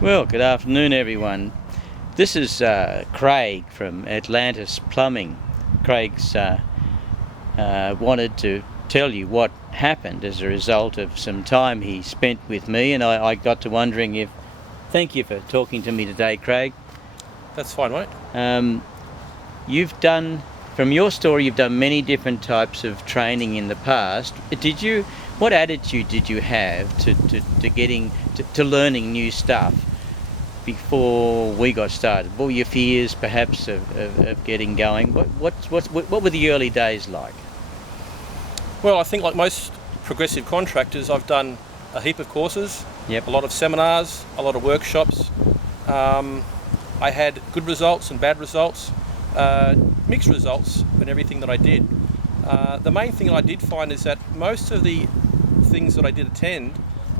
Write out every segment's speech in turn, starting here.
Well, good afternoon, everyone. This is Craig from Atlantis Plumbing. Craig's wanted to tell you what happened as a result of some time he spent with me, and I got to wondering if... Thank you for talking to me today, Craig. That's fine, mate. From your story, you've done many different types of training in the past. What attitude did you have to learning new stuff before we got started? What were your fears, perhaps, of getting going? What were the early days like? Well, I think like most progressive contractors, I've done a heap of courses, Yep. a lot of seminars, a lot of workshops. I had good results and bad results, mixed results in everything that I did. The main thing I did find is that most of the things that I did attend,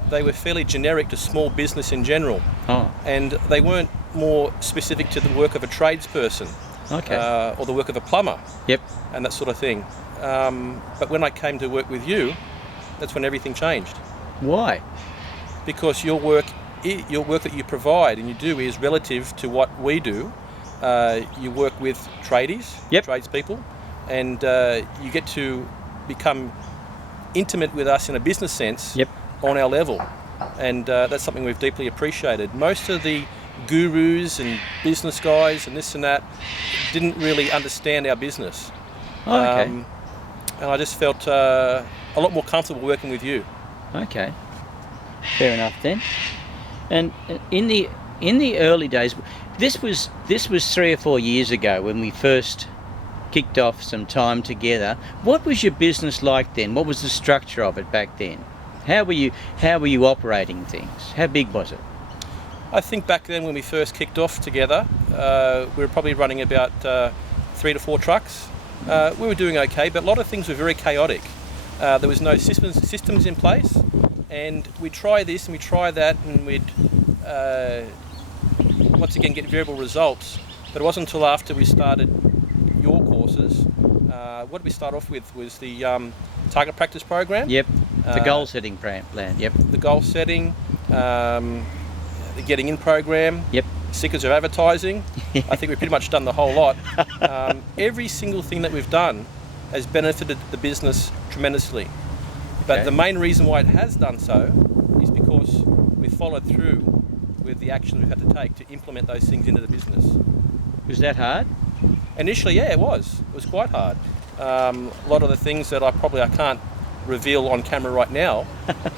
they were fairly generic to small business in general. Oh, And they weren't more specific to the work of a tradesperson, okay. or the work of a plumber. Yep. And that sort of thing. But when I came to work with you, that's when everything changed. Why? Because your work that you provide and you do is relative to what we do. You work with tradies, Yep. tradespeople, and you get to become intimate with us in a business sense. Yep. On our level. And that's something we've deeply appreciated. Most of the gurus and business guys and this and that didn't really understand our business. Oh, okay. And I just felt a lot more comfortable working with you. Okay. Fair enough then. And in the early days, this was 3 or 4 years ago when we first kicked off some time together. What was your business like then? What was the structure of it back then? How were you operating things? How big was it? I think back then when we first kicked off together, we were probably running about 3 to 4 trucks. We were doing okay, but a lot of things were very chaotic. There was no systems in place, and we'd try this and we'd try that, and we'd once again get variable results. But it wasn't until after we started your courses. What did we start off with was the target practice program. Yep. The goal setting plan. Yep. The goal setting, the getting in program. Yep. Seekers of advertising. I think we've pretty much done the whole lot. Every single thing that we've done has benefited the business tremendously. But Okay. the main reason why it has done so is because we've followed through with the actions we've had to take to implement those things into the business. Was that hard? Initially, yeah, it was. It was quite hard. A lot of the things that I can't reveal on camera right now,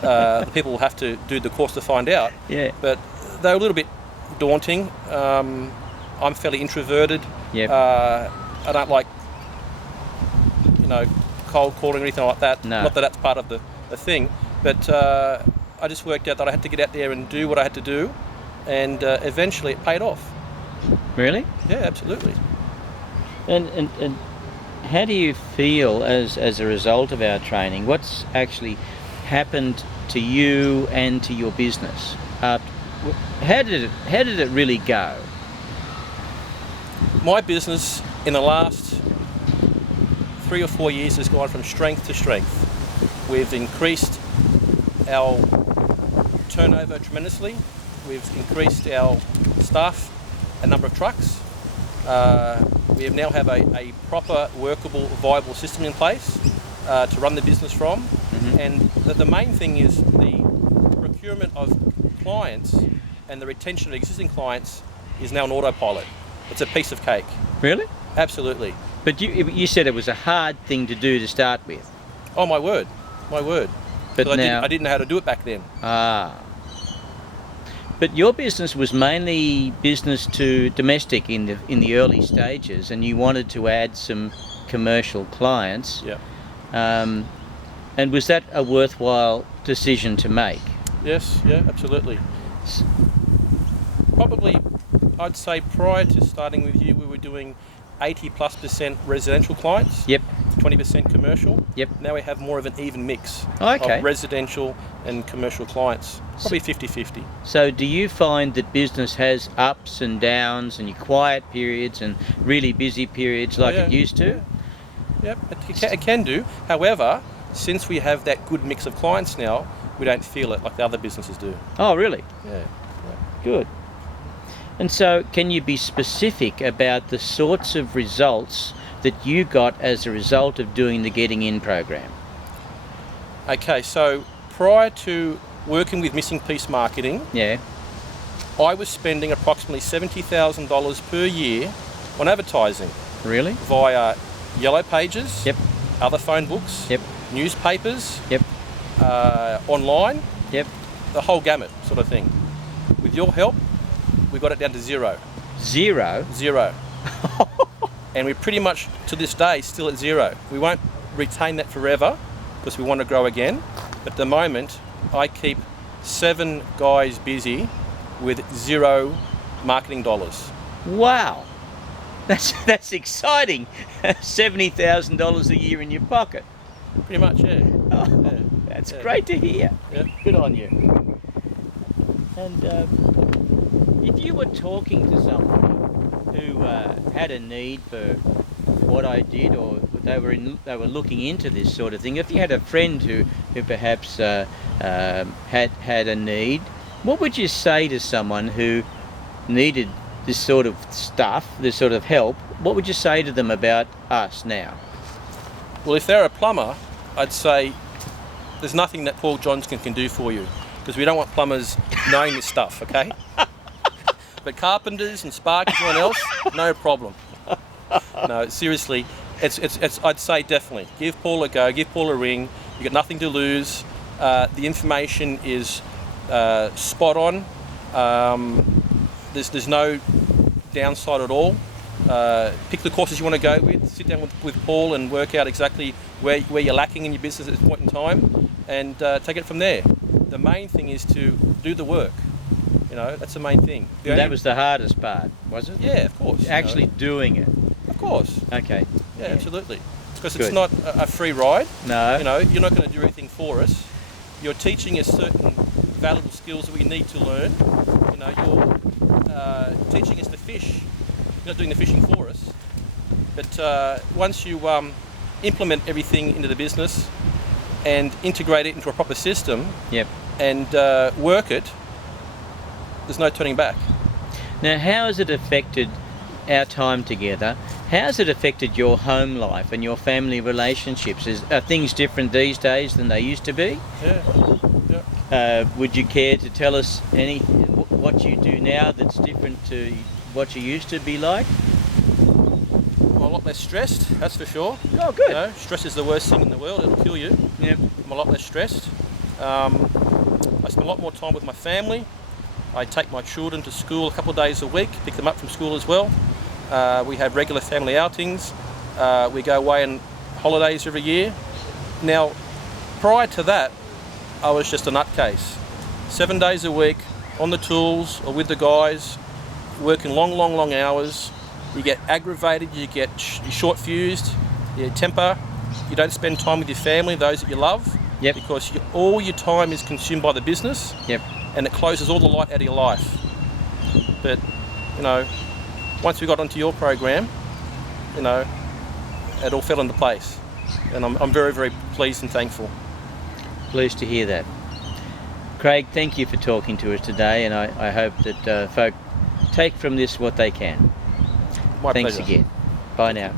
the people will have to do the course to find out. Yeah. But they're a little bit daunting. I'm fairly introverted. Yep. I don't like, cold calling or anything like that. No. Not that that's part of the thing, but I just worked out that I had to get out there and do what I had to do, and eventually it paid off. Really? Yeah, absolutely. And how do you feel as a result of our training? What's actually happened to you and to your business? How did it really go? My business in the last 3 or 4 years has gone from strength to strength. We've increased our turnover tremendously. We've increased our staff, a number of trucks. We now have a proper, workable, viable system in place to run the business from. Mm-hmm. And the main thing is the procurement of clients and the retention of existing clients is now an autopilot. It's a piece of cake. Really? Absolutely. But you said it was a hard thing to do to start with. Oh, my word. But now I didn't know how to do it back then. Ah. But your business was mainly business to domestic in the early stages, and you wanted to add some commercial clients. Yeah. And was that a worthwhile decision to make? Yes, yeah, absolutely. Probably, I'd say prior to starting with you, we were doing 80+% residential clients. Yep. 20% commercial. Yep. Now we have more of an even mix Okay. of residential and commercial clients. Probably 50-50. So do you find that business has ups and downs and your quiet periods and really busy periods like it used to? Yep, it can do. However, since we have that good mix of clients now, we don't feel it like the other businesses do. Oh, really? Yeah. Good. And so, can you be specific about the sorts of results that you got as a result of doing the Getting In program? Okay, so prior to working with missing piece marketing, Yeah. I was spending approximately $70,000 per year on advertising Really? via yellow pages, Yep. other phone books, Yep. newspapers, Yep. online, Yep. the whole gamut sort of thing. With your help, we got it down to zero. Zero? Zero. And we're pretty much, to this day, still at zero. We won't retain that forever because we want to grow again. But at the moment, I keep 7 guys busy with zero marketing dollars. Wow. That's exciting. $70,000 a year in your pocket. Pretty much, yeah. Oh, Yeah. that's Yeah. great to hear. Yeah. Good on you. And if you were talking to someone who had a need for what I did, or they were looking into this sort of thing, if you had a friend who perhaps had a need, what would you say to someone who needed this sort of stuff, this sort of help? What would you say to them about us now? Well, if they're a plumber, I'd say there's nothing that Paul Johnston can do for you because we don't want plumbers knowing this stuff, okay? But carpenters and sparkies and everyone else, no problem. No, seriously, it's I'd say definitely give Paul a go, give Paul a ring. You got nothing to lose. The information is spot on. There's no downside at all. Pick the courses you want to go with. Sit down with Paul and work out exactly where you're lacking in your business at this point in time, and take it from there. The main thing is to do the work. You know, that's the main thing. That was the hardest part, was it? Yeah, of course. Actually doing it. Of course. Okay. Yeah, absolutely. Because Good. it's not a free ride. No. You know, you're not going to do everything for us. You're teaching us certain valuable skills that we need to learn. You know, you're teaching us to fish. You're not doing the fishing for us. But once you implement everything into the business and integrate it into a proper system, Yep. and work it, there's no turning back. Now, how has it affected our time together? How has it affected your home life and your family relationships? Are things different these days than they used to be? Yeah. Would you care to tell us what you do now that's different to what you used to be like? I'm a lot less stressed, that's for sure. Oh, good. You know, stress is the worst thing in the world. It'll kill you. Yep. I'm a lot less stressed. I spend a lot more time with my family. I take my children to school a couple of days a week, pick them up from school as well. We have regular family outings. We go away on holidays every year. Now, prior to that, I was just a nutcase. 7 days a week, on the tools or with the guys, working long hours. You get aggravated, you get short-fused, you temper. You don't spend time with your family, those that you love. Yep. Because all your time is consumed by the business. Yep. And it closes all the light out of your life. But, you know, once we got onto your program, you know, it all fell into place. And I'm very, very pleased and thankful. Pleased to hear that. Craig, thank you for talking to us today, and I hope that folk take from this what they can. My Thanks pleasure. again. Bye now.